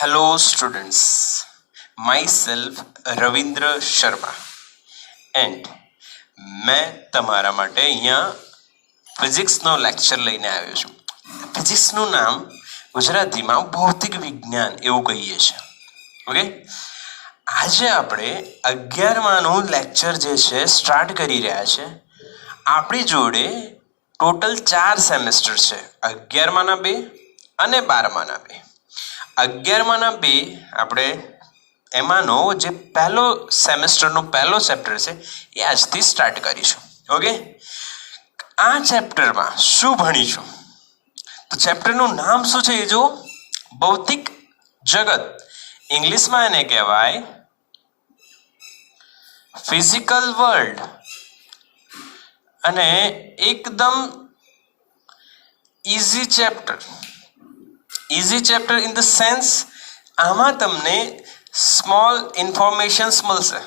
Hello students, myself Ravindra Sharma and મેં તમારા માટે અહીંયા ફિઝિક્સનો લેક્ચર લઈને આવ્યો છું. ફિઝિક્સનું નામ ગુજરાતીમાં ભૌતિક વિજ્ઞાન એવું કહીએ છીએ. ઓકે, આજે આપણે 11માનું લેક્ચર જે છે સ્ટાર્ટ કરી રહ્યા છે. આપણી જોડે ટોટલ 4 સેમેસ્ટર છે, 11માના 2 અને 12માના 2. 11માના 2 આપણે એમાંનો જે પહેલો સેમેસ્ટરનો પહેલો ચેપ્ટર છે એ આજથી સ્ટાર્ટ કરીશું. ઓકે, આ ચેપ્ટરમાં શું ભણીશું? તો ચેપ્ટરનું નામ શું છે એ જો, ભૌતિક જગત. ઇંગ્લિશમાં એને કહેવાય ફિઝિકલ વર્લ્ડ. અને એકદમ easy chapter in the sense આમાં તમને સ્મોલ ઇન્ફોર્મેશન્સ મળશે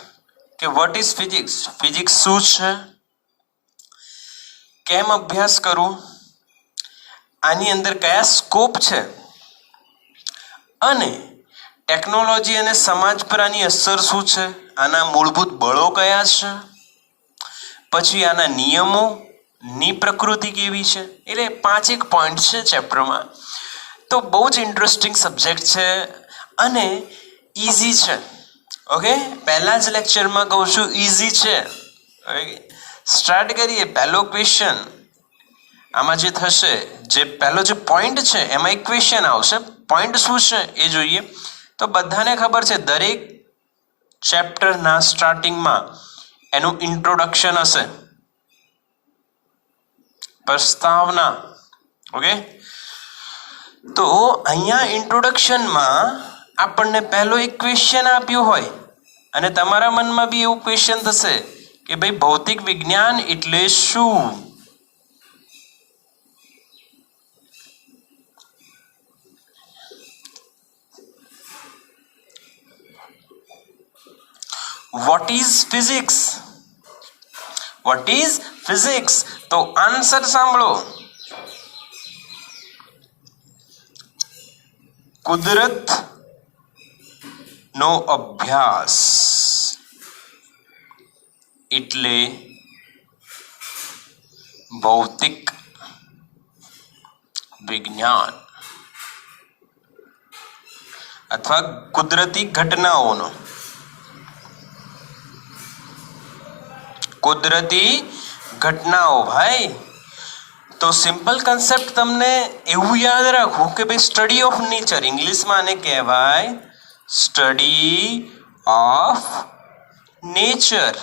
કે વોટ ઇઝ ફિઝિક્સ, ફિઝિક્સ શું છે, કેમ અભ્યાસ કરવું, આની અંદર કયા સ્કોપ છે, અને ટેકનોલોજી અને સમાજ પર આની અસર શું છે, આના મૂળભૂત બળો કયા છે, પછી આના નિયમોની પ્રકૃતિ કેવી છે. એટલે 5 પોઈન્ટ છે ચેપ્ટરમાં. તો બહુ જ ઇન્ટરેસ્ટિંગ સબ્જેક્ટ છે અને ઇઝી છે. ઓકે, પહેલા જ લેક્ચરમાં કહું છું ઇઝી છે. ઓકે, સ્ટાર્ટ કરીએ. પહેલો ક્વેશ્ચન આમાં જે થશે, જે પહેલો જે પોઈન્ટ છે એમાં એક ક્વેશ્ચન આવશે. પોઈન્ટ શું છે એ જોઈએ. તો બધાને ખબર છે દરેક ચેપ્ટરના સ્ટાર્ટિંગમાં એનું ઇન્ટ્રોડક્શન હશે, પ્રસ્તાવના. ઓકે, તો અહીંયા ઇન્ટ્રોડક્શનમાં આપણને પહેલો એક ક્વેશ્ચન આપ્યો હોય અને તમારા મનમાં બી એવું ક્વેશ્ચન થશે કે ભાઈ ભૌતિક વિજ્ઞાન એટલે શું? What is physics? What is physics? તો આન્સર સાંભળો. કુદરત નો અભ્યાસ એટલે ભૌતિક વિજ્ઞાન અથવા કુદરતી ઘટનાઓનો ભાઈ. તો સિમ્પલ કન્સેપ્ટ તમને એવું યાદ રાખવું કે ભાઈ સ્ટડી ઓફ નેચર, ઇંગ્લિશમાં આને કહેવાય સ્ટડી ઓફ નેચર.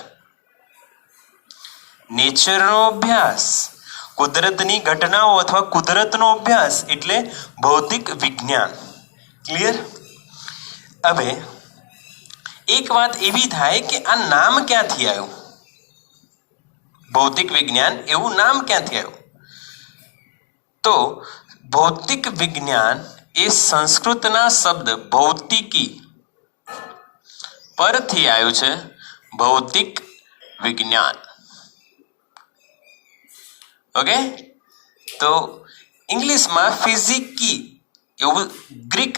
નેચરનો અભ્યાસ, કુદરતની ઘટનાઓ અથવા કુદરતનો અભ્યાસ એટલે ભૌતિક વિજ્ઞાન. ક્લિયર? હવે એક વાત એવી થાય કે આ નામ ક્યાંથી આવ્યું? ભૌતિક વિજ્ઞાન એવું નામ ક્યાંથી આવ્યું? તો ભૌતિક વિજ્ઞાન એ સંસ્કૃતના શબ્દ ભૌતિકી પરથી આવ્યું છે. ભૌતિક વિજ્ઞાન. ઓકે, તો ઇંગ્લિશમાં ફિઝિકી એવું ગ્રીક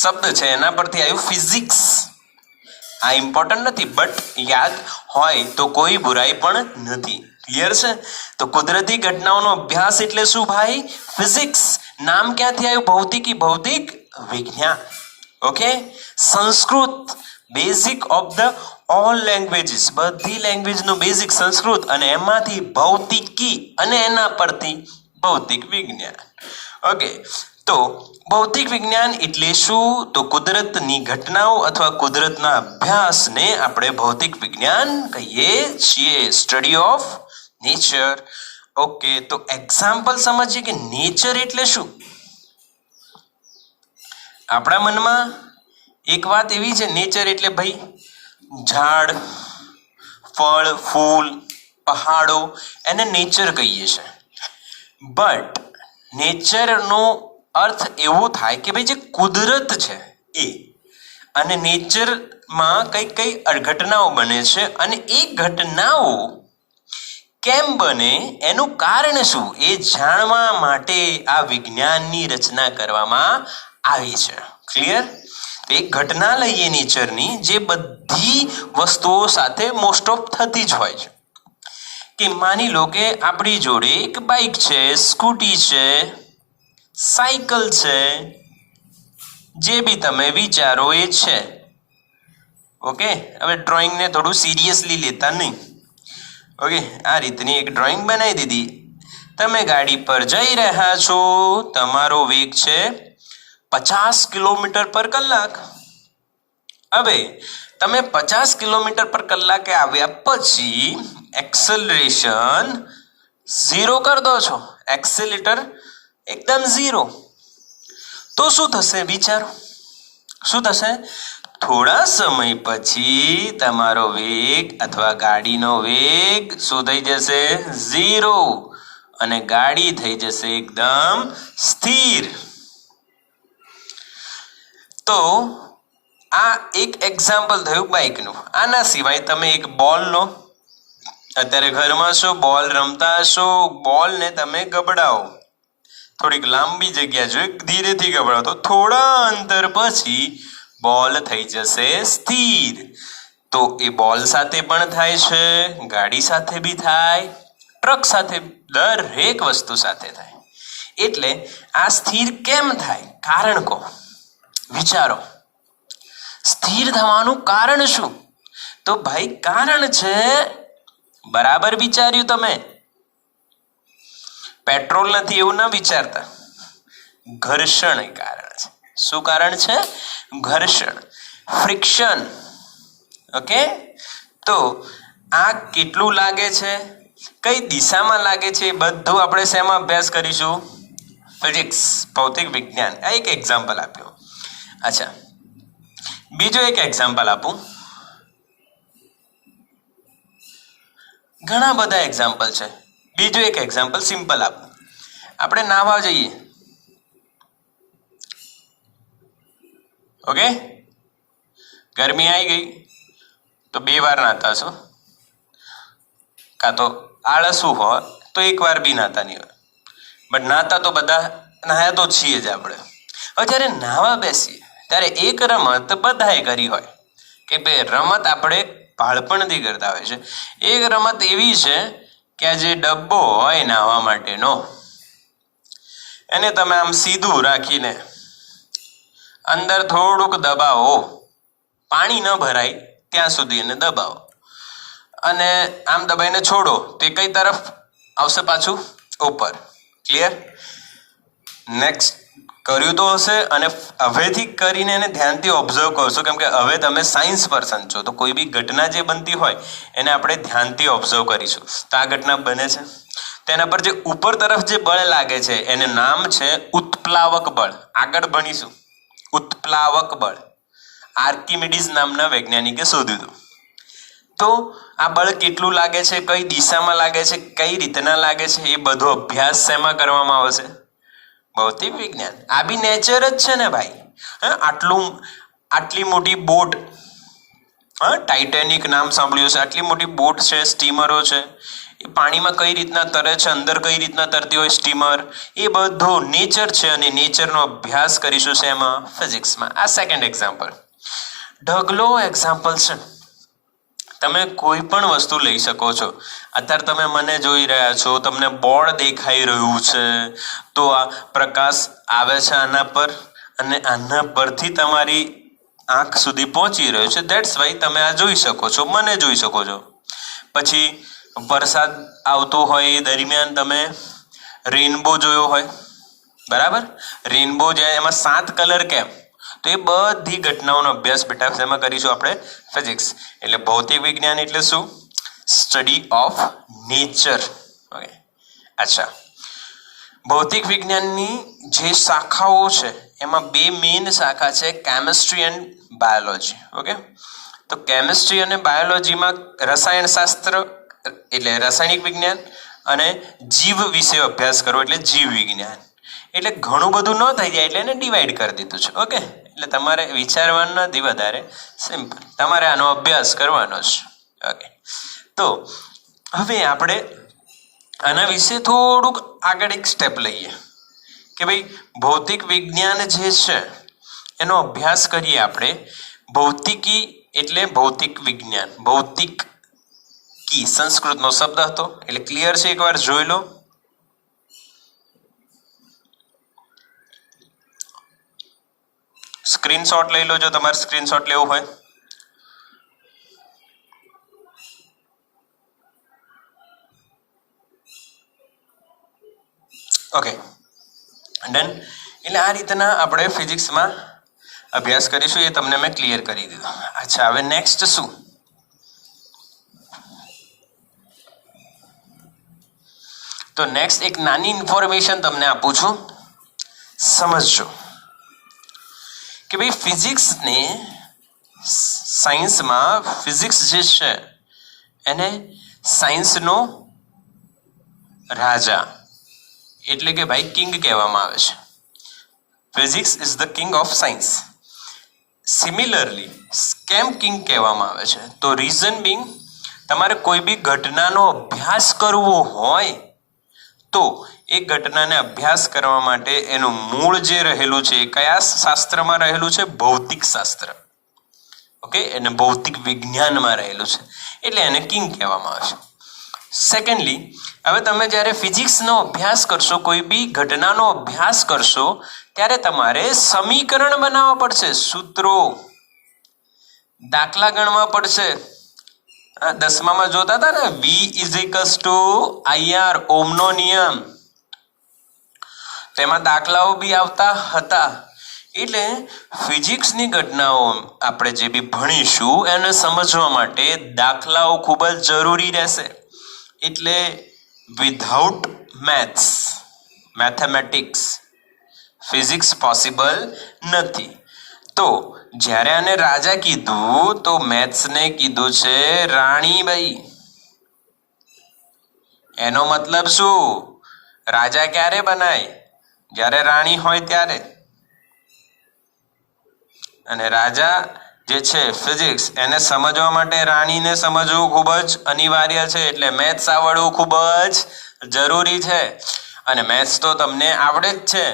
શબ્દ છે, એના પરથી આવ્યું ફિઝિક્સ. આ ઇમ્પોર્ટન્ટ નથી, બટ યાદ હોય તો કોઈ બુરાઈ પણ નથી. ક્લિયર છે? તો કુદરતી ઘટનાઓનો અભ્યાસ એટલે શું ભાઈ? ફિઝિક્સ. નામ ક્યાંથી આવ્યું? ભૌતિકી, ભૌતિક વિજ્ઞાન. Okay, Sanskrit, basic of the all languages, બધી લેંગ્વેજનું બેઝિક સંસ્કૃત, અને એમાંથી ભૌતિકી અને એના પરથી ભૌતિક વિજ્ઞાન. ઓકે, તો ભૌતિક વિજ્ઞાન એટલે શું? તો કુદરતની ઘટનાઓ અથવા કુદરતના અભ્યાસને આપણે ભૌતિક વિજ્ઞાન કહીએ છીએ, સ્ટડી ઓફ નેચર. ઓકે, તો એક્ઝામ્પલ સમજીએ કે નેચર એટલે શું. આપણા મનમાં એક વાત એવી છે, નેચર એટલે ભાઈ ઝાડ, ફળ, ફૂલ, પહાડો, એને નેચર કહીએ છીએ. બટ નેચરનો અર્થ એવો થાય કે ભાઈ જે કુદરત છે એ, અને નેચરમાં કઈ ઘટનાઓ બને છે અને એ ઘટનાઓ કેમ બને, એનું કારણ શું, એ જાણવા માટે આ વિજ્ઞાનની રચના કરવામાં આવી છે. ક્લિયર? એક ઘટના લઈએ નેચરની જે બધી વસ્તુઓ સાથે મોસ્ટ ઓફ થતી જ હોય છે. કે માની લો કે આપણી જોડે એક બાઇક છે, સ્કૂટી છે, સાયકલ છે, જે બી તમે વિચારો એ છે. ઓકે, હવે ડ્રોઈંગને થોડું સિરિયસલી લેતા નહીં. ઓકે, આ રીતની એક ડ્રોઈંગ બનાવી દીધી. તમે ગાડી પર જઈ રહ્યા છો, તમારો વેગ છે 50 કિલોમીટર પર કલાક. હવે તમે 50 કિલોમીટર પર કલાકે આવ્યા પછી એક્સેલરેશન 0 કરી દો છો, એક્સેલેટર એકદમ 0. તો શું થશે વિચારો? શું થશે? થોડા સમય પછી તમારો વેગ અથવા ગાડીનો વેગ શું થઈ જશે? 0, અને ગાડી થઈ જશે એકદમ સ્થિર. તો આ એક એક્ઝામ્પલ થયું બાઇકનું. આના સિવાય તમે એક બોલ લો. અત્યારે ઘરમાં છો, બોલ રમતા હશો. બોલને તમે ગબડાવો, થોડીક લાંબી જગ્યા જોઈએ, ધીરેથી ગબડાવો, તો થોડા અંતર પછી બોલ થઈ જશે સ્થિર. તો એ બોલ સાથે પણ થાય છે, ગાડી સાથે બી થાય, ટ્રક સાથે, દરેક વસ્તુ સાથે થાય. એટલે આ સ્થિર કેમ થાય? કારણ કહો, વિચારો. સ્થિર થવાનું કારણ શું? તો ભાઈ કારણ છે, બરાબર વિચાર્યું તમે, પેટ્રોલ નથી એવું ના વિચારતા, ઘર્ષણ એ કારણ છે. શું કારણ છે? ઘર્ષણ, ફ્રિક્શન. ઓકે, તો આ કેટલું લાગે છે, કઈ દિશામાં લાગે છે, એ બધું આપણે શેમાં અભ્યાસ કરીશું? ફિઝિક્સ, ભૌતિક વિજ્ઞાન. આ એક એક્ઝામ્પલ આપ્યો. અચ્છા, બીજો એક એક્ઝામ્પલ આપું. ઘણા બધા એક્ઝામ્પલ છે. બીજું એક એક્ઝામ્પલ સિમ્પલ આપું. આપણે નાહવા જઈએ. ઓકે, ગરમી આવી ગઈ તો 2 વાર નાહતા છો, કાં તો આળસું હોય તો 1 વાર બી નાહતા નહીં હોય, બટ નાહતા તો બધા નાહ્યા તો છીએ જ આપણે. હવે જ્યારે નાહવા બેસીએ ત્યારે એક રમત બધાએ કરી હોય, કે ભાઈ રમત આપણે બાળપણથી કરતા હોય છે. એક રમત એવી છે કે આ જે ડબ્બો હોય નાહવા માટેનો, એને તમે આમ સીધું રાખીને અંદર થોડુંક દબાવો, પાણી ન ભરાય ત્યાં સુધી એને દબાવો, અને આમ દબાઈને છોડો તે કઈ તરફ આવશે? પાછું ઉપર. ક્લિયર? નેક્સ્ટ કર્યું તો હશે, અને હવેથી કરીને એને ધ્યાનથી ઓબ્ઝર્વ કરશો, કેમ કે હવે તમે સાયન્સ પર્સન છો, તો કોઈ બી ઘટના જે બનતી હોય એને આપણે ધ્યાનથી ઓબ્ઝર્વ કરીશું. તો આ ઘટના બને છે, તેના પર જે ઉપર તરફ જે બળ લાગે છે એને નામ છે ઉત્પ્લાવક બળ. આગળ ભણીશું ઉત્પ્લાવક બળ. આર્કિમિડીઝ નામના વૈજ્ઞાનિકે શોધ્યું હતું. તો આ બળ કેટલું લાગે છે, કઈ દિશામાં લાગે છે, કઈ રીતના લાગે છે, એ બધો અભ્યાસ શેમાં કરવામાં આવશે? ભૌતિક વિજ્ઞાન. આ બી નેચર જ છે ને ભાઈ. આટલી મોટી બોટ, ટાઇટેનિક નામ સાંભળ્યું છે, આટલી મોટી બોટ છે, સ્ટીમરો છે, એ પાણીમાં કઈ રીતના તરે છે, અંદર કઈ રીતના તરતી હોય સ્ટીમર, એ બધો નેચર છે, અને નેચરનો અભ્યાસ કરીશું છે એમાં, ફિઝિક્સમાં. આ સેકન્ડ એક્ઝામ્પલ. ઢગલો એક્ઝામ્પલ છે. તમે કોઈ પણ વસ્તુ લઈ શકો છો. અત્યારે તમે મને જોઈ રહ્યા છો, તમને બોર્ડ દેખાઈ રહ્યું છે, તો આ પ્રકાશ આવે છે આના પર, અને આના પરથી તમારી આંખ સુધી પહોંચી રહ્યો છે. ધેટ્સ વાય તમે આ જોઈ શકો છો, મને જોઈ શકો છો. પછી વરસાદ આવતો હોય એ દરમિયાન તમે રેનબો જોયો હોય, બરાબર? રેનબો જે એમાં 7 કલર કેમ? તો એ બધી ઘટનાઓનો અભ્યાસ બેટા શેમાં કરીશું આપણે? ફિઝિક્સ. એટલે ભૌતિક વિજ્ઞાન એટલે શું? Study of nature. ઓકે, અચ્છા, ભૌતિક વિજ્ઞાનની જે શાખાઓ છે એમાં 2 મેઇન શાખા છે, કેમિસ્ટ્રી એન્ડ બાયોલોજી. ઓકે, તો કેમિસ્ટ્રી અને બાયોલોજીમાં રસાયણશાસ્ત્ર એટલે રાસાયણિક વિજ્ઞાન, અને જીવ વિશે અભ્યાસ કરવો એટલે જીવ વિજ્ઞાન. એટલે ઘણું બધું ન થઈ જાય એટલે એને ડિવાઈડ કરી દીધું છે. ઓકે, એટલે તમારે વિચારવાનું નથી, વધારે સિમ્પલ, તમારે આનો અભ્યાસ કરવાનો છે. ઓકે, તો હવે આપણે આના વિશે થોડુંક આગળ એક સ્ટેપ લઈએ કે ભાઈ ભૌતિક વિજ્ઞાન જે છે એનો અભ્યાસ કરીએ આપણે. ભૌતિકી એટલે ભૌતિક વિજ્ઞાન. ભૌતિકી સંસ્કૃતનો શબ્દ હતો, એટલે ક્લિયર છે, એકવાર જોઈ લો. સ્ક્રીનશોટ લઈ લો જો તમારે સ્ક્રીનશોટ લેવું હોય. Okay done. એટલે આ રીતના આપણે ફિઝિક્સમાં અભ્યાસ કરીશું, એ તમને મેં ક્લિયર કરી દીધું. અચ્છા, હવે નેક્સ્ટ શું? તો નેક્સ્ટ એક નાની ઇન્ફોર્મેશન તમને આપું છું, સમજજો કે ભાઈ ફિઝિક્સને સાયન્સમાં ફિઝિક્સ જે છે એને સાયન્સનો રાજા એટલે કે ભાઈ કિંગ કહેવામાં આવે છે. Physics is the king of science. Similarly કેમ કિંગ કહેવામાં આવે છે? તો રીઝન બિંગ, તમારે કોઈ બી ઘટનાનો અભ્યાસ કરવો હોય તો એ ઘટનાને અભ્યાસ કરવા માટે એનું મૂળ જે રહેલું છે એ કયા શાસ્ત્રમાં રહેલું છે? ભૌતિક શાસ્ત્ર. ઓકે, એને ભૌતિક વિજ્ઞાનમાં રહેલું છે, એટલે એને કિંગ કહેવામાં આવે છે. સેકન્ડલી, હવે તમે જ્યારે ફિઝિક્સનો અભ્યાસ કરશો, કોઈ બી ઘટનાનો અભ્યાસ કરશો, ત્યારે તમારે સમીકરણ બનાવવા પડશે, સૂત્રો, દાખલા ગણવા પડશે. 10મામાં જોતા હતા ને, V = IR, ઓમનો નિયમ, તેમાં દાખલાઓ બી આવતા હતા. એટલે ફિઝિક્સની ઘટનાઓ આપણે જે બી ભણીશું એને સમજવા માટે દાખલાઓ ખૂબ જ જરૂરી રહેશે. એટલે વિધાઉટ મેથેમેટિક્સ ફિઝિક્સ પોસિબલ નથી. તો જ્યારે આને રાજા કીધું તો મેથ્સને કીધું છે રાણીબાઈ. એનો મતલબ શું? રાજા ક્યારે બનાય? જ્યારે રાણી હોય ત્યારે. અને રાજા જે છે ફિઝિક્સ, એને સમજવા માટે રાણીને સમજવું ખૂબ જ અનિવાર્ય છે. એટલે મેથ્સ આવડવું ખૂબ જ જરૂરી છે. અને મેથ્સ તો તમને આવડે જ છે,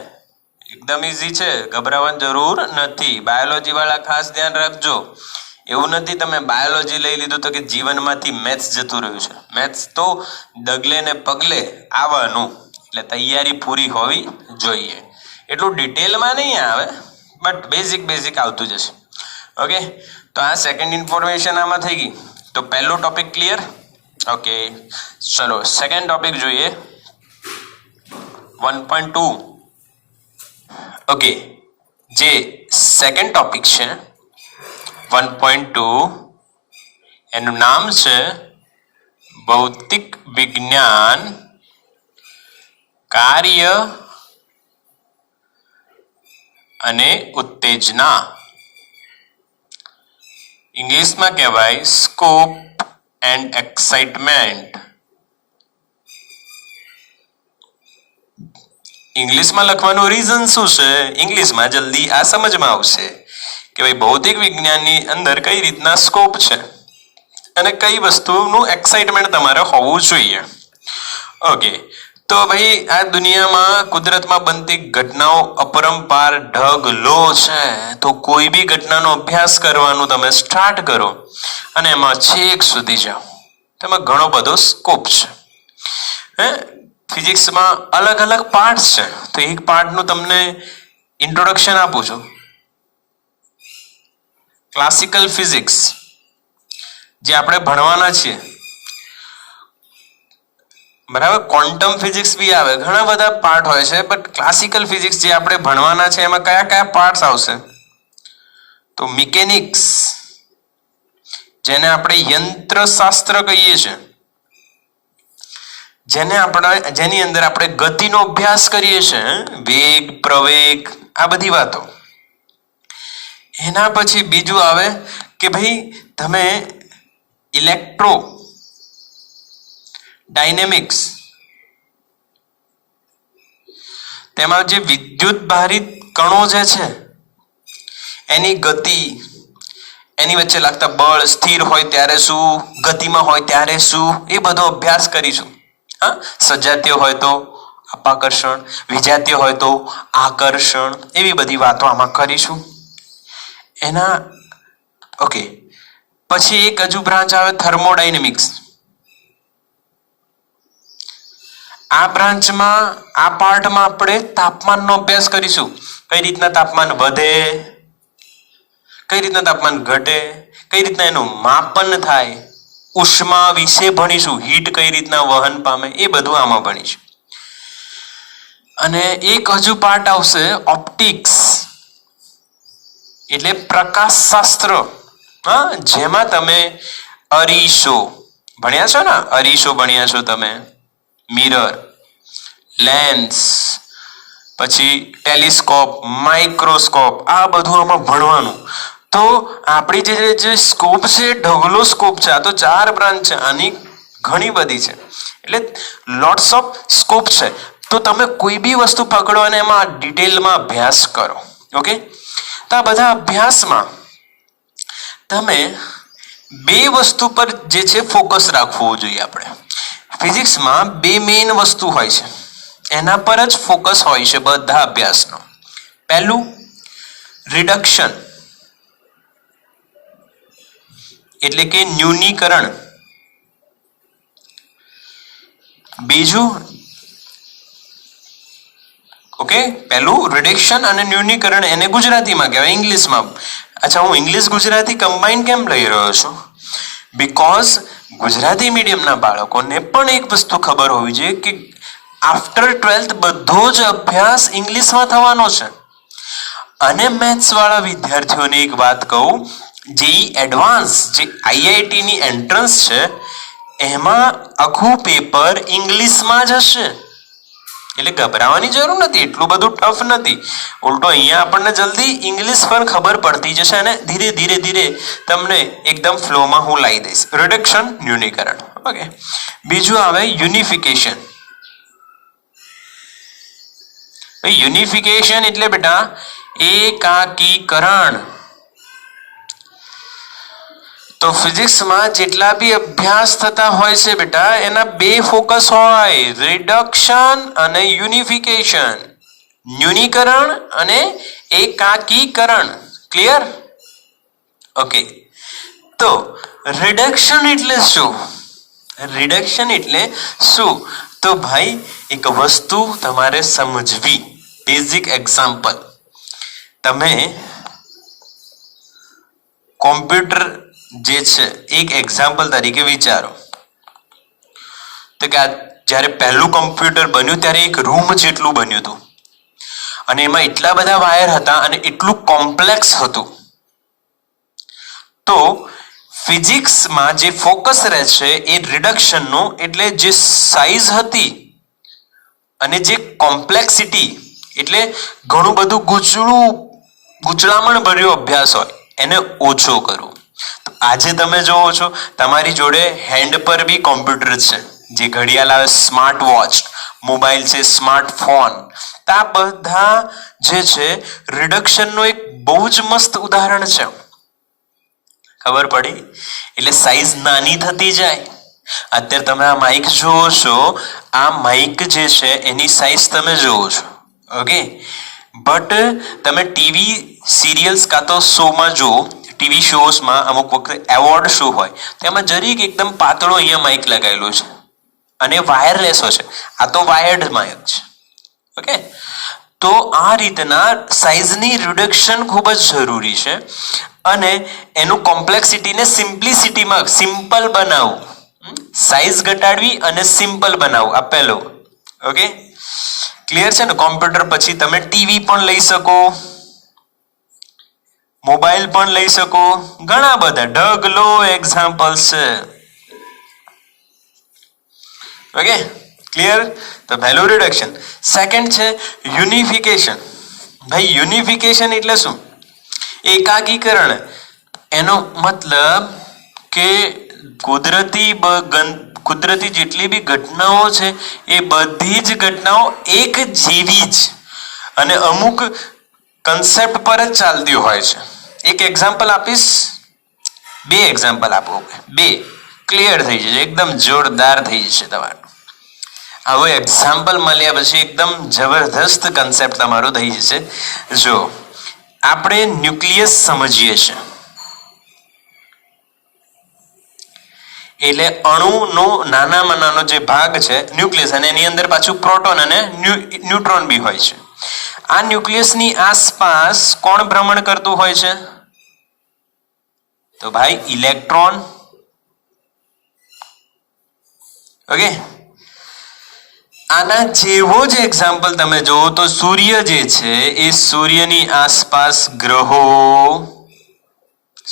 એકદમ ઈઝી છે, ગભરાવાની જરૂર નથી. બાયોલોજી વાળા ખાસ ધ્યાન રાખજો, એવું નથી તમે બાયોલોજી લઈ લીધું તો કે જીવનમાંથી મેથ્સ જતું રહ્યું છે. મેથ્સ તો ડગલે ને પગલે આવવાનું, એટલે તૈયારી પૂરી હોવી જોઈએ. એટલું ડિટેલમાં નહીં આવે, બટ બેઝિક આવતું જશે. ઓકે, તો આ સેકન્ડ ઇન્ફોર્મેશન આમાં થઈ ગઈ. તો પહેલો ટોપિક ક્લિયર. ઓકે, ચલો સેકન્ડ ટોપિક જોઈએ, 1.2. ઓકે, જે સેકન્ડ ટોપિક છે 1.2, એનું નામ છે ભૌતિક વિજ્ઞાન, કાર્ય અને ઉત્તેજના. ઇંગ્લિશમાં કહેવાય સ્કોપ એન્ડ એક્સાઇટમેન્ટ. ઇંગ્લિશમાં લખવાનું રીઝન શું છે? ઇંગ્લિશમાં જલ્દી આ સમજમાં આવશે કે ભાઈ ભૌતિક વિજ્ઞાનની અંદર કઈ રીતના સ્કોપ છે અને કઈ વસ્તુનું એક્સાઇટમેન્ટ તમારે હોવું જોઈએ. ઓકે, તો ભાઈ આ દુનિયામાં કુદરતમાં બનતી ઘટનાઓ અપરંપાર ઢગલો છે. તો કોઈ બી ઘટનાનો અભ્યાસ કરવાનું તમે સ્ટાર્ટ કરો અને એમાં છેક સુધી જાઓ, તેમાં ઘણો બધો સ્કોપ છે. ફિઝિક્સમાં અલગ અલગ પાર્ટ્સ છે. તો એક પાર્ટનું તમને ઇન્ટ્રોડક્શન આપું છું. ક્લાસિકલ ફિઝિક્સ જે આપણે ભણવાના છીએ, બરાબર. ક્વોન્ટમ ફિઝિક્સ બી આવે, ઘણા બધા પાર્ટ હોય છે, બટ ક્લાસિકલ ફિઝિક્સ જે આપણે ભણવાના છે એમાં કયા કયા પાર્ટ્સ આવશે? તો મિકેનિક્સ, જેને આપણે યંત્રશાસ્ત્ર કહીએ છીએ, જેની અંદર આપણે ગતિનો અભ્યાસ કરીએ છીએ, વેગ, પ્રવેગ, આ બધી વાતો. એના પછી બીજું આવે કે ભાઈ તમે ઇલેક્ટ્રો ડાયનેમિક્સ, તેમાં જે વિદ્યુત ભારિત કણો જે છે એની ગતિ, એની વચ્ચે લાગતા બળ, સ્થિર હોય ત્યારે શું, ગતિમાં હોય ત્યારે શું, એ બધો અભ્યાસ કરીશું. હા, સજાતીય હોય તો અપાકર્ષણ, વિજાતીય હોય તો આકર્ષણ, એવી બધી વાતો આમાં કરીશું એના. ઓકે, પછી એક હજુ બ્રાન્ચ આવે થર્મોડાયનેમિક્સ. આ બ્રાન્ચમાં આ પાર્ટમાં આપણે તાપમાનનો અભ્યાસ કરીશું. કઈ રીતના તાપમાન વધે, કઈ રીતના તાપમાન ઘટે, કઈ રીતના એનું માપન થાય, ઉષ્મા વિશે ભણીશું, હીટ કઈ રીતના વહન પામે, એ બધું આમાં ભણીશું. અને એક હજુ પાર્ટ આવશે ઓપ્ટિક્સ, એટલે પ્રકાશશાસ્ત્ર. હા, જેમાં તમે અરીસો ભણ્યા છો ને, અરીસો ભણ્યા છો તમે, મિરર, લેન્સ, પછી ટેલિસ્કોપ, માઇક્રોસ્કોપ, આ બધું આમાં ભણવાનું. તો આપણી જે સ્કોપ છે ઢગલો સ્કોપ છે. આ તો 4 બ્રાન્ચ છે, આની ઘણી બધી છે, એટલે લોટ્સ ઓફ સ્કોપ છે. તો તમે કોઈ બી વસ્તુ પકડો અને એમાં ડિટેલમાં અભ્યાસ કરો. ઓકે, તો આ બધા અભ્યાસમાં તમે 2 વસ્તુ પર જે છે ફોકસ રાખવું જોઈએ. આપણે ફિઝિક્સમાં 2 મેઇન વસ્તુ હોય છે, એના પર જ ફોકસ હોય છે બધા અભ્યાસનો. પહેલું રિડક્શન, એટલે કે ન્યૂનીકરણ. બીજું, ઓકે, પહેલું રિડક્શન અને ન્યૂનીકરણ, એને ગુજરાતીમાં કહેવાય, ઇંગ્લિશમાં. અચ્છા, હું ઇંગ્લિશ ગુજરાતી કમ્બાઈન કેમ લઈ રહ્યો છું? બીકોઝ ગુજરાતી મીડિયમના બાળકોને પણ એક વસ્તુ ખબર હોવી જોઈએ કે આફ્ટર 12th બધો જ અભ્યાસ ઇંગ્લિશમાં થવાનો છે. અને મેથ્સ વાળા વિદ્યાર્થીઓને એક વાત કહું, જેઈ એડવાન્સ જે આઈઆઈટીની એન્ટ્રન્સ છે એમાં આખું પેપર ઇંગ્લિશમાં જ હશે. એટલે ગભરાવાની જરૂર નથી, એટલું બધું ટફ નથી. ઉલટો અહીંયા આપણને જલ્દી ઇંગ્લિશ પણ ખબર પડતી જશે અને ધીરે ધીરે ધીરે તમને એકદમ ફ્લોમાં હું લાવી દઈશ. રિડક્શન, ન્યૂનીકરણ. ઓકે, બીજું આવે યુનિફિકેશન. યુનિફિકેશન એટલે બેટા એકાકીકરણ. તો ફિઝિક્સમાં જેટલા બી અભ્યાસ થતા હોય છે બેટા, એના 2 ફોકસ હોય, રિડક્શન અને યુનિફિકેશન, ન્યૂનીકરણ અને એકાકીકરણ. ક્લિયર? ઓકે, તો રિડક્શન એટલે શું? રિડક્શન એટલે શું? તો ભાઈ એક વસ્તુ તમારે સમજવી. બેઝિક એક્ઝામ્પલ, તમે કોમ્પ્યુટર જે છે એક એક્ઝામ્પલ તરીકે વિચારો તો કે જ્યારે પહેલું કોમ્પ્યુટર બન્યું ત્યારે એક રૂમ જેટલું બન્યું હતું અને એમાં એટલા બધા વાયર હતા અને એટલું કોમ્પ્લેક્સ હતું. તો ફિઝિક્સમાં જે ફોકસ રહે છે એ રિડક્શનનો, એટલે જે સાઇઝ હતી અને જે કોમ્પ્લેક્સિટી, એટલે ઘણું બધું ગૂંચળામણ ભર્યો અભ્યાસ હોય, એને ઓછો કરવું. આજે તમે જોવો છો તમારી જોડે હેન્ડ પર બી કોમ્પ્યુટર છે, જે ઘડિયાળ આવે, સ્માર્ટ વોચ, મોબાઈલ છે, સ્માર્ટફોન. આ બધા જે છે રિડક્શનનું એક બહુ જ મસ્ત ઉદાહરણ છે. ખબર પડી? એટલે સાઈઝ નાની થતી જાય. અત્યારે તમે આ માઇક જોવો છો, આ માઇક જે છે એની સાઈઝ તમે જોવો છો. ઓકે, બટ તમે ટીવી સિરિયલ્સ કાં તો શોમાં જુઓ, ટીવી શોઝમાં અમુક વખતે એવોર્ડ શો હોય, તેમાં જરીક એકદમ પાતળો અહીંયા માઇક લગાવેલો છે અને વાયરલેસ છે. આ તો વાયર્ડ માઇક છે. ઓકે, તો આ રીતના સાઇઝની રિડક્શન ખૂબ જ જરૂરી છે અને એનું કોમ્પ્લેક્સિટીને સિમ્પ્લિસિટીમાં સિમ્પલ બનાવવું, સાઇઝ ઘટાડવી અને સિમ્પલ બનાવવું, આ પહેલું. ઓકે, ક્લિયર છે ને? કોમ્પ્યુટર પછી તમે ટીવી પણ લઈ શકો, મોબાઈલ પણ લઈ શકો, ઘણા બધા ઢગલો એક્ઝામ્પલ્સ છે. Okay, clear? તો પહેલું રિડક્શન. સેકન્ડ છે યુનિફિકેશન. ભાઈ યુનિફિકેશન એટલે શું? એકાકીકરણ. એનો મતલબ કે કુદરતી જેટલી બી ઘટનાઓ છે એ બધી જ ઘટનાઓ એક જેવી જ અને અમુક કન્સેપ્ટ પર જ ચાલતી હોય છે. એક એક્ઝામ્પલ આપીશ, 2 એક્ઝામ્પલ આપો, 2 ક્લિયર થઈ જશે, એકદમ જોરદાર થઈ જશે તમારું. હવે એક્ઝામ્પલ મળ્યા પછી એકદમ જબરદસ્ત કન્સેપ્ટ તમારો થઈ જશે. જો આપણે ન્યુક્લિયસ સમજીએ છીએ એટલે અણુનો નાનામાં નાનો જે ભાગ છે ન્યુક્લિયસ, અને એની અંદર પાછું પ્રોટોન અને ન્યુટ્રોન બી હોય છે. આ ન્યુક્લિયસની આસપાસ કોણ ભ્રમણ કરતું હોય છે? તો ભાઈ ઇલેક્ટ્રોન. ઓકે, આના જેવો જ એક્ઝામ્પલ તમે જોવો તો સૂર્ય જે છે એ સૂર્યની આસપાસ ગ્રહો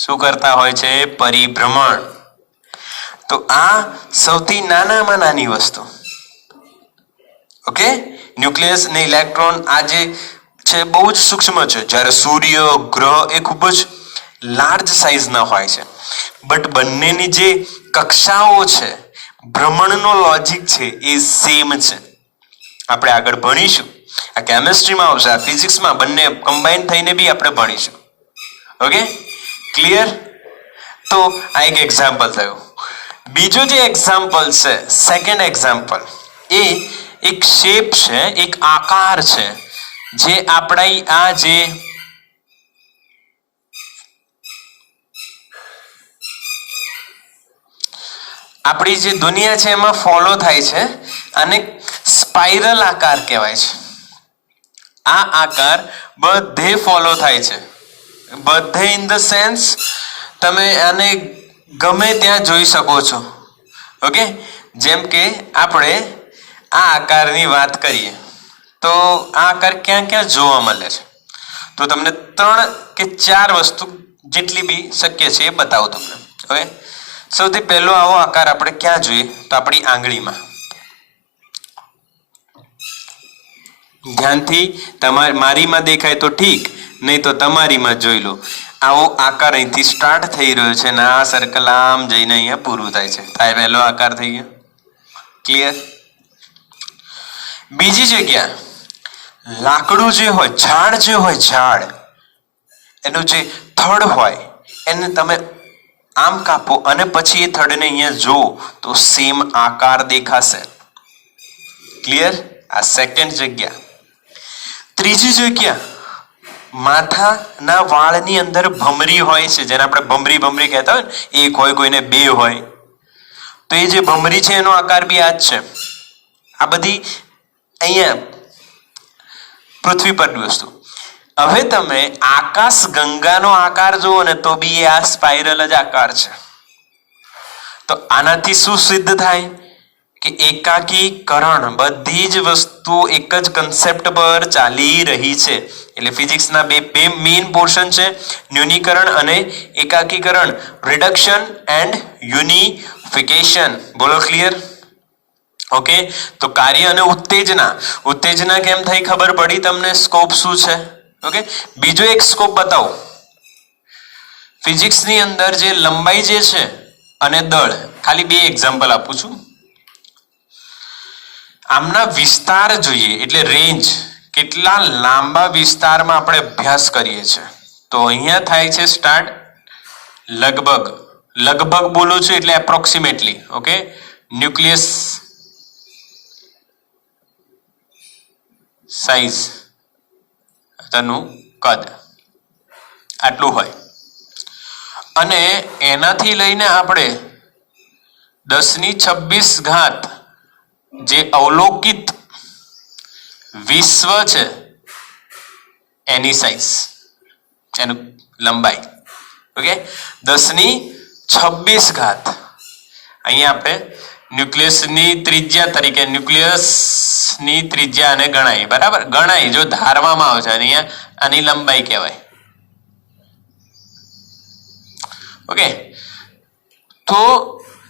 શું કરતા હોય છે? પરિભ્રમણ. તો આ સૌથી નાનામાં નાની વસ્તુ. ઓકે, ન્યુક્લિયસ ને ઇલેક્ટ્રોન આ જે છે બહુ જ સૂક્ષ્મ છે, જ્યારે સૂર્ય ગ્રહ એ ખૂબ જ લાર્જ સાઇઝના હોય છે. બટ બંનેની જે કક્ષાઓ છે, ભ્રમણનો લોજિક છે એ સેમ છે. આપણે આગળ ભણીશું, આ કેમિસ્ટ્રીમાં આવશે, આ ફિઝિક્સમાં, બંને કમ્બાઈન થઈને બી આપણે ભણીશું. Okay, clear? તો આ એક એક્ઝામ્પલ થયું. બીજો જે એક્ઝામ્પલ છે, સેકન્ડ એક્ઝામ્પલ, એ એક શેપ છે, એક આકાર છે, જે આપણા આ જે આપણી જે દુનિયા છે એમાં ફોલો થાય છે, અને સ્પાઇરલ આકાર કહેવાય છે. આ આકાર બધે ફોલો થાય છે, બધે ઇન ધ સેન્સ તમે આને ગમે ત્યાં જોઈ શકો છો. ઓકે, જેમ કે આપણે આ આકારની વાત કરીએ તો આ આકાર ક્યાં ક્યાં જોવા મળે છે? તો તમને 3 કે 4 વસ્તુ જેટલી બી શક્ય છે એ બતાવું તમને. ઓકે, સૌથી પહેલો આવો આકાર આપણે ક્યાં જોઈએ? તો આપણી આંગળીમાં. ધ્યાનથી મારીમાં દેખાય તો ઠીક, નહીં તો તમારીમાં જોઈ લો. આવો આકાર અહીંથી સ્ટાર્ટ થઈ રહ્યો છે ને આ સર્કલ આમ જઈને અહીંયા પૂરું થાય છે. આ પહેલો આકાર થઈ ગયો. ક્લિયર? બીજી જગ્યા, લાકડું જે હોય, ઝાડ જે હોય, ઝાડ એનું જે થડ હોય એને તમે આમ કાપો અને પછી એ થડને અહીંયા જો તો સેમ આકાર દેખાશે. ક્લિયર? આ સેકન્ડ જગ્યા. ત્રીજી જગ્યા, માથાના વાળની અંદર ભમરી હોય છે, જેને આપણે ભમરી ભમરી કહેતા હોય ને, એક હોય, કોઈને 2 હોય. તો એ જે ભમરી છે એનો આકાર બી આ જ છે. આ બધી અહીંયા પૃથ્વી પરની વસ્તુ. હવે તમે આકાશ ગંગાનો આકાર જુઓ ને તો બી એ આ સ્પાઇરલ જ આકાર છે. તો આનાથી શું સિદ્ધ થાય કે એકાકીકરણ, બધી જ વસ્તુ એક જ કન્સેપ્ટ પર ચાલી રહી છે. એટલે ફિઝિક્સના બે મેઇન પોર્શન છે, ન્યુનીકરણ અને એકાકીકરણ, રિડક્શન એન્ડ યુનિફિકેશન. બોલો ક્લિયર? ઓકે, તો કાર્ય અને ઉત્તેજના. ઉત્તેજના કેમ થઈ ખબર પડી તમને? સ્કોપ શું છે? ઓકે, બીજો એક સ્કોપ બતાવો. ફિઝિક્સની અંદર જે લંબાઈ જે છે અને દળ, ખાલી 2 એક્ઝામ્પલ આપું છું. આમના વિસ્તાર જોઈએ એટલે રેન્જ, કેટલા લાંબા વિસ્તારમાં આપણે અભ્યાસ કરીએ છીએ. તો અહીંયા થાય છે સ્ટાર્ટ લગભગ બોલું છું એટલે એપ્રોક્સિમેટલી. ઓકે, ન્યુક્લિયસ સાઇઝ, તેનું કદ આટલું હોય, અને એનાથી લઈને આપણે 10⁻26 જે અવલોકિત વિશ્વ છે એની સાઇઝ, એનું લંબાઈ. ઓકે, 10⁻26. અહીંયા આપણે ન્યુક્લિયસની ત્રિજ્યા તરીકે ન્યુક્લિયસની ત્રિજ્યાને ગણાય. બરાબર, ગણાય જો ધારવામાં આવે છે. અહીંયા આની લંબાઈ કહેવાય. ઓકે, તો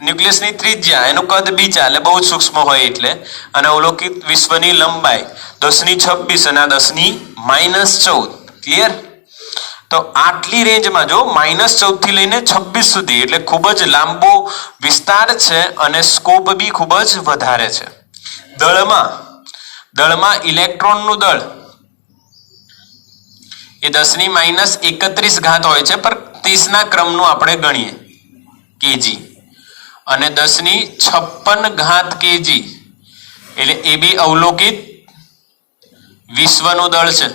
ન્યુક્લિયસની ત્રિજ્યા, એનું કદ બી ચાલે, બહુ જ સૂક્ષ્મ હોય એટલે, અને અવલોકિત વિશ્વની લંબાઈ 10⁻26 અને 10⁻14. ક્લિયર? તો આટલી રેન્જમાં જો -14 થી લઈને 26 સુધી, એટલે ખૂબ જ લાંબો વિસ્તાર છે અને સ્કોપ બી ખૂબ જ વધારે છે. દળમાં ઇલેક્ટ્રોનનું દળ એ 10⁻31 હોય છે, પર 30ના ક્રમનું આપણે ગણીએ કેજી, અને 10⁻56 કેજી એટલે એ બી અવલોકિત વિશ્વનું દળ છે.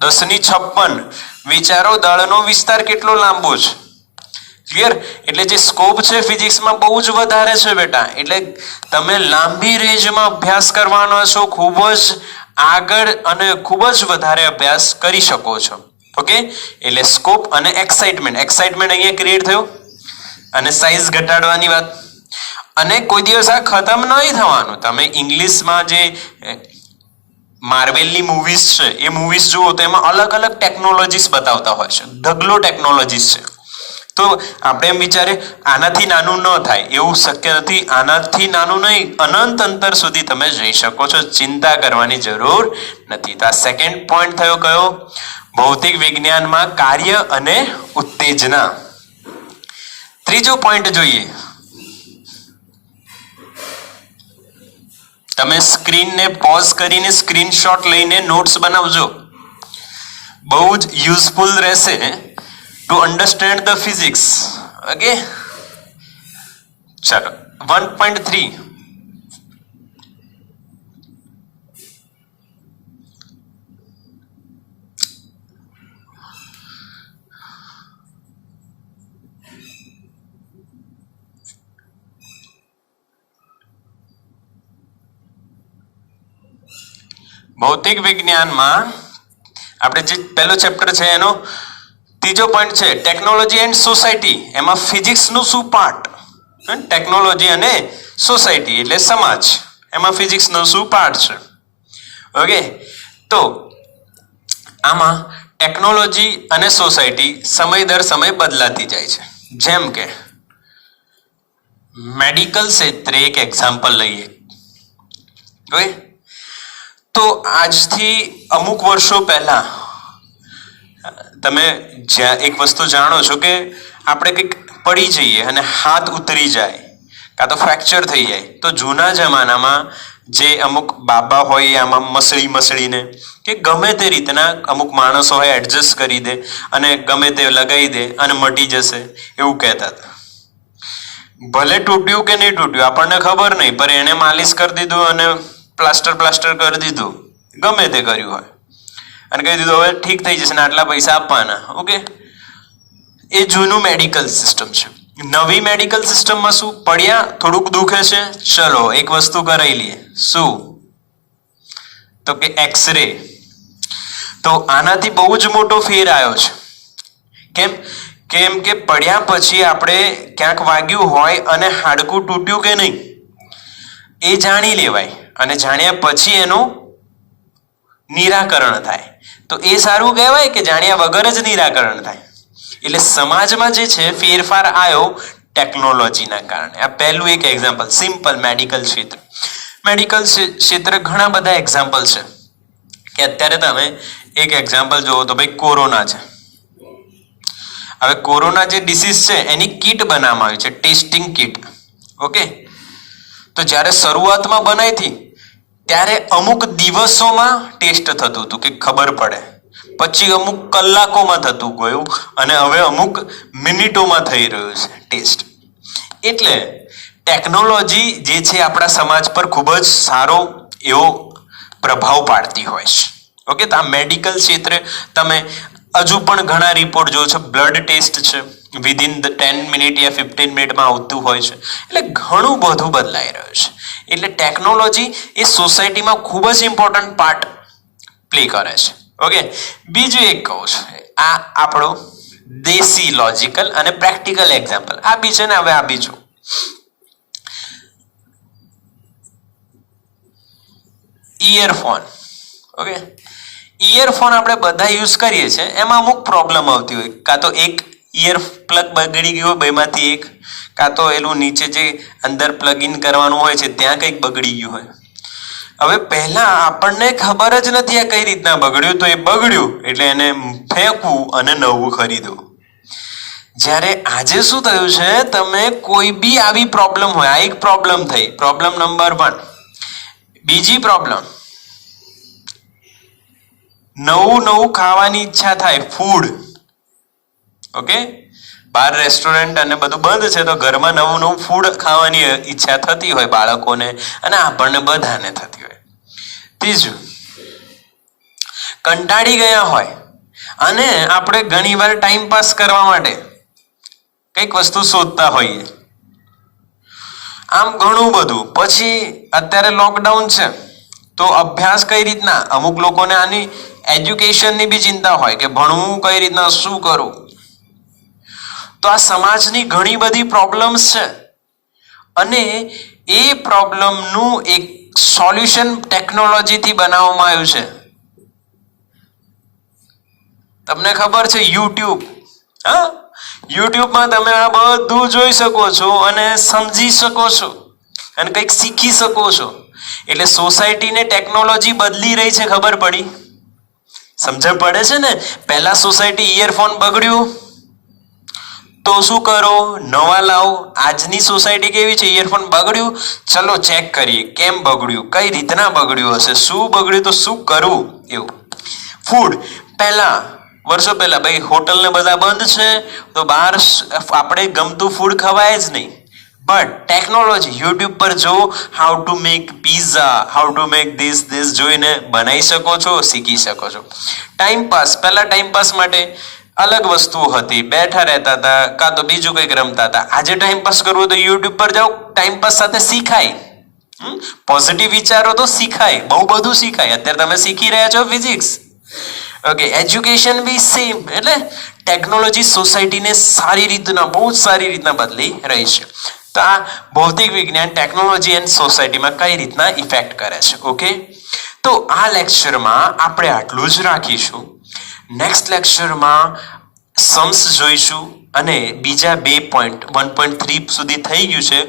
10⁻56 વિચારો દળનો વિસ્તાર કેટલો લાંબો છે. ક્લિયર? એટલે જે સ્કોપ છે ફિઝિક્સમાં બહુ જ વધારે છે બેટા. એટલે તમે લાંબી રેન્જમાં અભ્યાસ કરવાનો છો, ખૂબ જ આગળ અને ખૂબ જ વધારે અભ્યાસ કરી શકો છો. ઓકે, એટલે સ્કોપ અને એક્સાઇટમેન્ટ અહીંયા ક્રિએટ થયો, અને સાઇઝ ઘટાડવાની વાત. અને કોઈ દિવસ આ ખતમ નહીં થવાનું. તમે ઇંગ્લિશમાં જે માર્વેલની મૂવીઝ છે એ મૂવીઝ જુઓ તો એમાં અલગ અલગ ટેકનોલોજીસ બતાવતા હોય છે, ઢગલો ટેકનોલોજીસ છે. તો આપણે એમ વિચારે આનાથી નાનું ન થાય, એવું શક્ય નથી. આનાથી નાનું નહીં, અનંત અંતર સુધી તમે જઈ શકો છો, ચિંતા કરવાની જરૂર નથી. તો આ સેકન્ડ પોઈન્ટ થયો કયો? ભૌતિક વિજ્ઞાનમાં કાર્ય અને ઉત્તેજના. ત્રીજો પોઈન્ટ જોઈએ. તમે સ્ક્રીનને પોઝ કરીને સ્ક્રીનશોટ લઈને નોટ્સ બનાવજો. બહુ જ યુઝફુલ રહેશે to understand the physics. Okay, ચાલો 1.3. ભૌતિક વિજ્ઞાનમાં આપણે જે પહેલો ચેપ્ટર છે એનો ત્રીજો પોઈન્ટ છે ટેકનોલોજી એન્ડ સોસાયટી. એમાં ફિઝિક્સનું શું પાર્ટ? ટેકનોલોજી અને સોસાયટી એટલે સમાજ, એમાં ફિઝિક્સનું શું પાર્ટ છે? ઓકે, તો આમાં ટેકનોલોજી અને સોસાયટી સમય દર સમય બદલાતી જાય છે. જેમ કે મેડિકલ ક્ષેત્રે એક એક્ઝામ્પલ લઈએ. ઓકે, તો આજથી અમુક વર્ષો પહેલા તમે એક વસ્તુ જાણો છો કે આપણે કંઈક પડી જઈએ અને હાથ ઉતરી જાય કાં તો ફ્રેક્ચર થઈ જાય, તો જૂના જમાનામાં જે અમુક બાબા હોય એ આમાં મસળીને કે ગમે તે રીતના અમુક માણસો હોય એડજસ્ટ કરી દે અને ગમે તે લગાવી દે અને મટી જશે એવું કહેતા હતા. ભલે તૂટ્યું કે નહીં તૂટ્યું આપણને ખબર નહીં, પણ એણે માલિશ કરી દીધું અને પ્લાસ્ટર કરી દીધું, ગમે તે કર્યું હોય, અને કહી દીધું હવે ઠીક થઈ જશે ને આટલા પૈસા આપવાના. ઓકે, એ જૂનું મેડિકલ સિસ્ટમ છે. નવી મેડિકલ સિસ્ટમમાં શું? પડ્યા, થોડુંક દુખે છે, ચલો એક વસ્તુ કરાવી લઈએ. શું? તો કે એક્સરે. તો આનાથી બહુ જ મોટો ફેર આવ્યો છે. કેમ કે પડ્યા પછી આપણે ક્યાંક વાગ્યું હોય અને હાડકું તૂટ્યું કે નહીં એ જાણી લેવાય, અને જાણ્યા પછી એનું નિરાકરણ થાય. તો એ સારું કહેવાય કે જાણ્યા વગર જ નિરાકરણ થાય. એટલે સમાજમાં જે છે ફેરફાર આવ્યો ટેકનોલોજીના કારણે. આ પહેલું એક એક્ઝામ્પલ, સિમ્પલ મેડિકલ ક્ષેત્ર. મેડિકલ ક્ષેત્રે ઘણા બધા એક્ઝામ્પલ છે કે અત્યારે તમે એક એક્ઝામ્પલ જુઓ તો ભાઈ કોરોના છે. હવે કોરોના જે ડિસીઝ છે એની કીટ બનાવવામાં આવી છે, ટેસ્ટિંગ કીટ. ઓકે, તો જ્યારે શરૂઆતમાં બનાવી હતી ત્યારે અમુક દિવસોમાં ટેસ્ટ થતું હતું કે ખબર પડે, પછી અમુક કલાકોમાં થતું ગયું, અને હવે અમુક મિનિટોમાં થઈ રહ્યું છે ટેસ્ટ. એટલે ટેકનોલોજી જે છે આપણા સમાજ પર ખૂબ જ સારો એવો પ્રભાવ પાડતી હોય છે. ઓકે, તો આ મેડિકલ ક્ષેત્રે તમે હજુ પણ ઘણા રિપોર્ટ જો છે, બ્લડ ટેસ્ટ છે વિધિન 10 મિનિટ યા 15 મિનિટમાં આવતું હોય છે. એટલે ઘણું બધું બદલાઈ રહ્યું છે. એટલે ટેકનોલોજી એ સોસાયટીમાં ખૂબ જ ઇમ્પોર્ટન્ટ પાર્ટ પ્લે કરે છે. ઓકે, બીજું એક કહું છું, આ આપણો દેશી લોજિકલ અને પ્રેક્ટિકલ એક્ઝામ્પલ આ બી છે ને. હવે આ બીજું ઇયરફોન. ઓકે, ઇયરફોન આપણે બધા યુઝ કરીએ છીએ, એમાં અમુક પ્રોબ્લેમ આવતી હોય, કાં તો એક ઇયર પ્લગ બગડી ગયું હોય બેમાંથી એક, કાં તો એનું નીચે જે અંદર પ્લગ ઇન કરવાનું હોય છે ત્યાં કંઈક બગડી ગયું હોય. હવે પહેલા આપણને ખબર જ નથી આ કઈ રીતના બગડ્યું, તો એ બગડ્યું એટલે એને ફેંકવું અને નવું ખરીદવું. જ્યારે આજે શું થયું છે, તમે કોઈ બી આવી પ્રોબ્લેમ હોય, આ એક પ્રોબ્લેમ થઈ, પ્રોબ્લેમ નંબર 1. બીજી પ્રોબ્લેમ, નવું ખાવાની ઈચ્છા થાય, ફૂડ. ઓકે, બાર રેસ્ટોરન્ટ અને બધું બંધ છે તો ઘરમાં નવું નવું ફૂડ ખાવાની ઈચ્છા થતી હોય બાળકોને અને આપણને બધાને થતી હોય. ત્રીજું, કંટાળી ગયા હોય અને આપણે ઘણીવાર ટાઈમ પાસ કરવા માટે કંઈક વસ્તુ શોધતા હોઈએ. આમ ઘણું બધું. પછી અત્યારે લોકડાઉન છે તો અભ્યાસ કઈ રીતના, અમુક લોકોને આની એજ્યુકેશનની બી ચિંતા હોય કે ભણવું કઈ રીતના, શું કરવું. તો આ સમાજની ઘણી બધી પ્રોબ્લેમ્સ છે અને એ પ્રોબ્લેમનું એક સોલ્યુશન ટેકનોલોજીથી બનાવવામાં આવ્યું છે. તમને ખબર છે યુટ્યુબ, હા, યુટ્યુબમાં તમે આ બધું જોઈ શકો છો અને સમજી શકો છો અને કંઈક શીખી શકો છો. એટલે સોસાયટીને ટેકનોલોજી બદલી રહી છે, ખબર પડી? સમજણ પડે છે ને? પહેલા સોસાયટી ઇયરફોન બગડ્યું તો શું કરો, નવા લાવો. આજની સોસાયટી કેવી છે, ઇયરફોન બગડ્યું, ચલો ચેક કરીએ કેમ બગડ્યું, કઈ રીતના બગડ્યું હશે, શું બગડ્યું તો શું કરવું. એવું. ફૂડ, પહેલા વર્ષો પહેલા ભાઈ હોટલ ને બધા બંધ છે તો બહાર આપણે ગમતું ફૂડ ખવાય જ નહીં. બટ ટેકનોલોજી, યુટ્યુબ પર જો how to make pizza, how to make this જોઈને બનાવી શકો છો, શીખી શકો છો. ટાઈમપાસ, પહેલા ટાઈમપાસ માટે અલગ વસ્તુઓ હતી, બેઠા રહેતા હતા કાં તો બીજું કંઈક રમતા હતા. આજે ટાઈમપાસ કરવું તો યુટ્યુબ પર જાઓ, ટાઈમપાસ સાથે શીખાય. પોઝિટિવ વિચારો તો શીખાય, બહુ બધું શીખાય. અત્યારે તમે શીખી રહ્યા છો ફિઝિક્સ. ઓકે, એજ્યુકેશન બી સેમ. એટલે ટેકનોલોજી સોસાયટીને સારી રીતના, બહુ જ સારી રીતના બદલી રહી છે. તો આ ભૌતિક વિજ્ઞાન ટેકનોલોજી એન્ડ સોસાયટીમાં કઈ રીતના ઇફેક્ટ કરે છે. ઓકે, તો આ લેક્ચરમાં આપણે આટલું જ રાખીશું. નેક્સ્ટ લેક્ચરમાં સમ્સ જોઈશું અને બીજા 2 પોઈન્ટ 1.3 સુધી થઈ ગયું છે,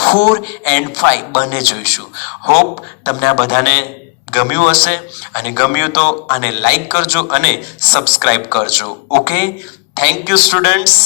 4 and 5 બંને જોઈશું. હોપ તમને આ બધાને ગમ્યું હશે અને ગમ્યું તો આને લાઈક કરજો અને સબસ્ક્રાઇબ કરજો. Okay, thank you students.